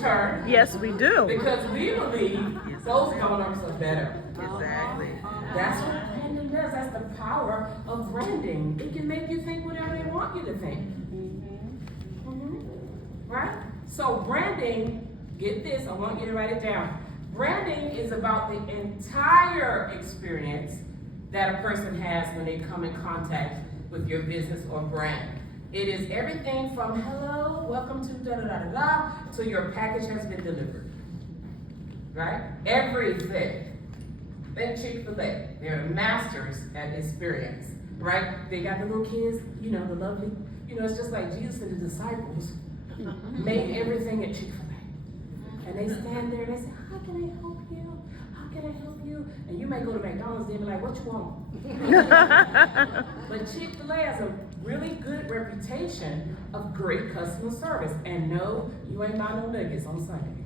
U-turn. Yes, we do. Because we believe those donors are better. Exactly. That's what branding does. That's the power of branding. It can make you think whatever they want you to think. Right? So branding, get this, I want you to write it down. Branding is about the entire experience that a person has when they come in contact with your business or brand. It is everything from hello, welcome to da-da-da-da-da, to your package has been delivered. Right? Everything. Then Chick-fil-A, they're masters at experience. Right? They got the little kids, the lovely, it's just like Jesus and the disciples made everything at Chick-fil-A. And they stand there and they say, how can I help you? How can I help you? And you may go to McDonald's and be like, what you want? But Chick-fil-A has a really good reputation of great customer service. And no, you ain't buying no nuggets on Sunday.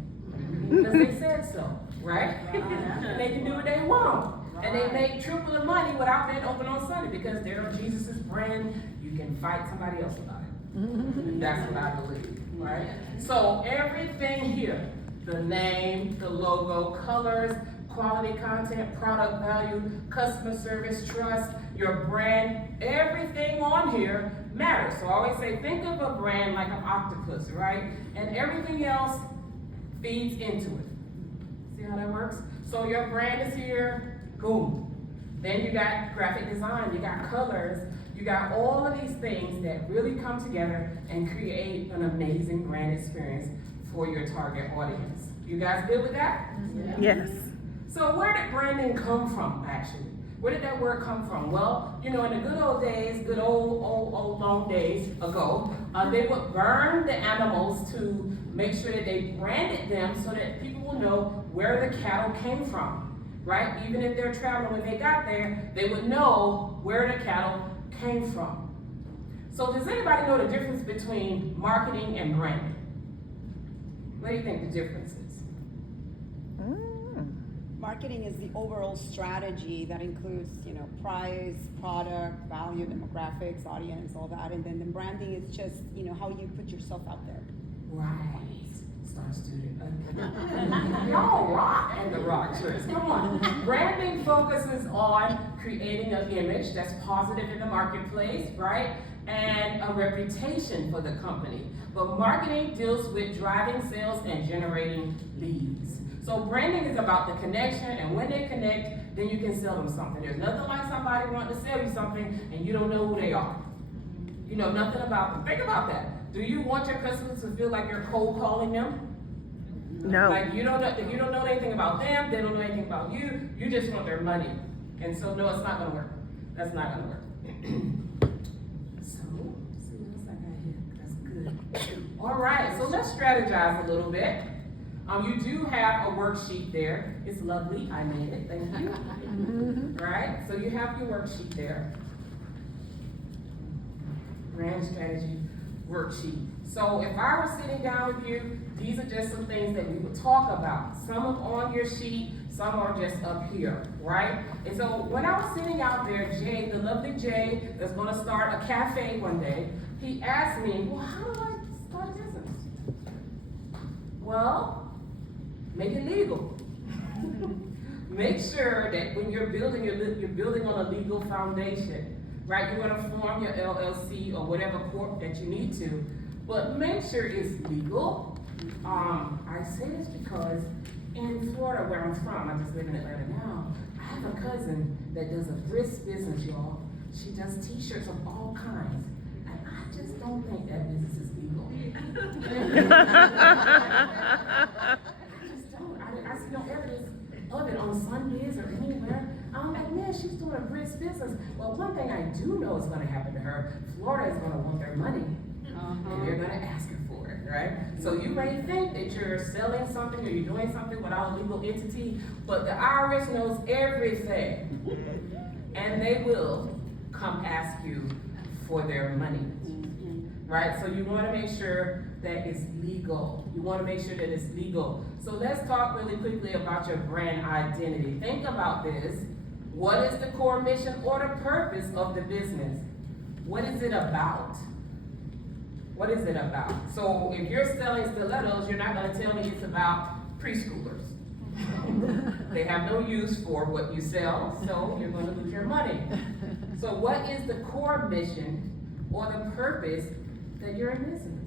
Because they said so, right? And they can do what they want. And they make triple the money without being open on Sunday because they're Jesus' brand. You can fight somebody else about it. And that's what I believe, right? So everything here, the name, the logo, colors, quality content, product value, customer service, trust, your brand, everything on here matters. So I always say, think of a brand like an octopus, right? And everything else feeds into it. See how that works? So your brand is here, boom. Then you got graphic design, you got colors, you got all of these things that really come together and create an amazing brand experience for your target audience. You guys good with that? Yes. So where did branding come from, actually? Where did that word come from? Well, in the good old days, good old long days ago, they would burn the animals to make sure that they branded them so that people will know where the cattle came from, right? Even if they're traveling, when they got there, they would know where the cattle came from. So does anybody know the difference between marketing and branding? What do you think the difference is? Marketing is the overall strategy that includes, price, product, value, demographics, audience, all that. And then the branding is just, how you put yourself out there. Right. Star student. Y'all rock in the rock church. Come on. Branding focuses on creating an image that's positive in the marketplace, right? And a reputation for the company. But marketing deals with driving sales and generating leads. So branding is about the connection, and when they connect, then you can sell them something. There's nothing like somebody wanting to sell you something and you don't know who they are. You know nothing about them. Think about that. Do you want your customers to feel like you're cold calling them? No. Like you don't know anything about them, they don't know anything about you, you just want their money. And so no, it's not gonna work. That's not gonna work. So, let's see what else I got here. That's good. All right, so let's strategize a little bit. You do have a worksheet there. It's lovely. I made it. Thank you. Right? So you have your worksheet there. Brand strategy worksheet. So if I were sitting down with you, these are just some things that we would talk about. Some are on your sheet, some are just up here, right? And so when I was sitting out there, Jay, the lovely Jay, that's going to start a cafe one day, he asked me, well, how do I start a business? Well, make it legal. Make sure that when you're building, you're building on a legal foundation, right? You're going to form your LLC or whatever corp that you need to, but make sure it's legal. I say this because in Florida, where I'm from, I just live in Atlanta now, I have a cousin that does a brisk business, y'all. She does t-shirts of all kinds, and I just don't think that business is legal. I see no evidence of it on Sundays or anywhere. I'm like, man, she's doing a brisk business. Well, one thing I do know is going to happen to her. Florida is going to want their money, and they're going to ask her for it, right? So you may think that you're selling something or you're doing something without a legal entity, but the IRS knows everything, and they will come ask you for their money. Right? So you want to make sure that it's legal. You want to make sure that it's legal. So let's talk really quickly about your brand identity. Think about this. What is the core mission or the purpose of the business? What is it about? What is it about? So if you're selling stilettos, you're not gonna tell me it's about preschoolers. They have no use for what you sell, so you're gonna lose your money. So what is the core mission or the purpose that you're in business?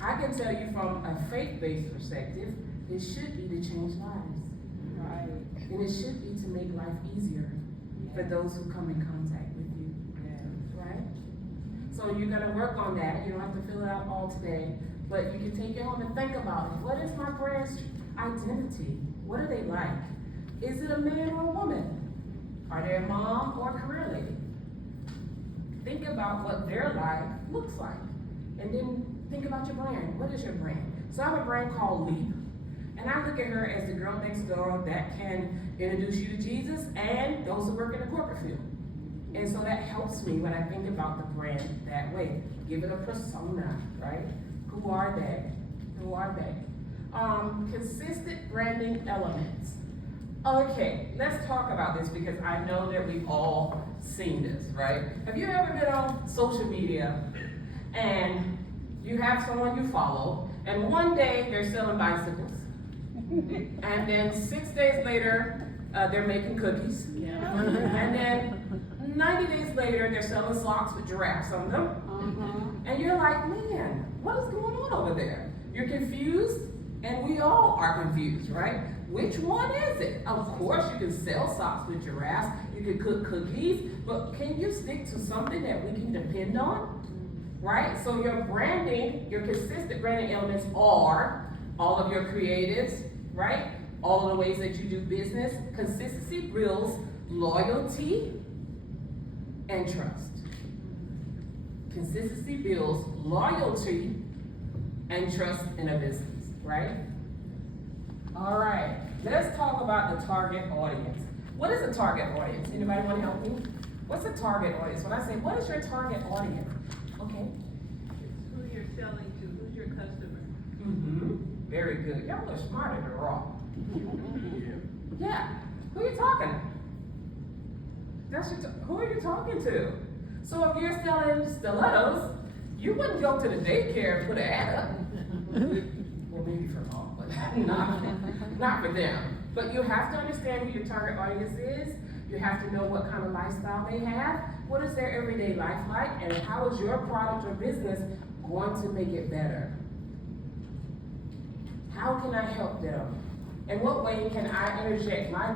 I can tell you from a faith-based perspective, it should be to change lives. Right. And it should be to make life easier for those who come in contact with you. Right? So you're gonna work on that. You don't have to fill it out all today, but you can take it home and think about it. What is my brand's identity? What are they like? Is it a man or a woman? Are they a mom or a career lady? Think about what their life looks like. And then think about your brand. What is your brand? So I have a brand called Leap. And I look at her as the girl next door that can introduce you to Jesus and those who work in the corporate field. And so that helps me when I think about the brand that way. Give it a persona, right? Who are they? Who are they? Consistent branding elements. Okay, let's talk about this because I know that we've all seen this, right? Have you ever been on social media and you have someone you follow and one day they're selling bicycles and then 6 days later they're making cookies and then 90 days later they're selling socks with giraffes on them and you're like, man, what is going on over there? You're confused and we all are confused, right? Which one is it? Of course you can sell socks with giraffes, you can cook cookies, but can you stick to something that we can depend on? Right? So your branding, your consistent branding elements are all of your creatives, right? All of the ways that you do business. Consistency builds loyalty and trust. Consistency builds loyalty and trust in a business, right? All right, let's talk about the target audience. What is a target audience? Anybody want to help me? What's a target audience? When I say, what is your target audience? Okay. It's who you're selling to, who's your customer. Very good. Y'all are smarter than raw. Yeah. Who are you talking to? Who are you talking to? So if you're selling stilettos, you wouldn't go to the daycare and put an ad up. Well, maybe for mom, but not for them. But you have to understand who your target audience is. You have to know what kind of lifestyle they have. What is their everyday life like? And how is your product or business going to make it better? How can I help them? In what way can I interject my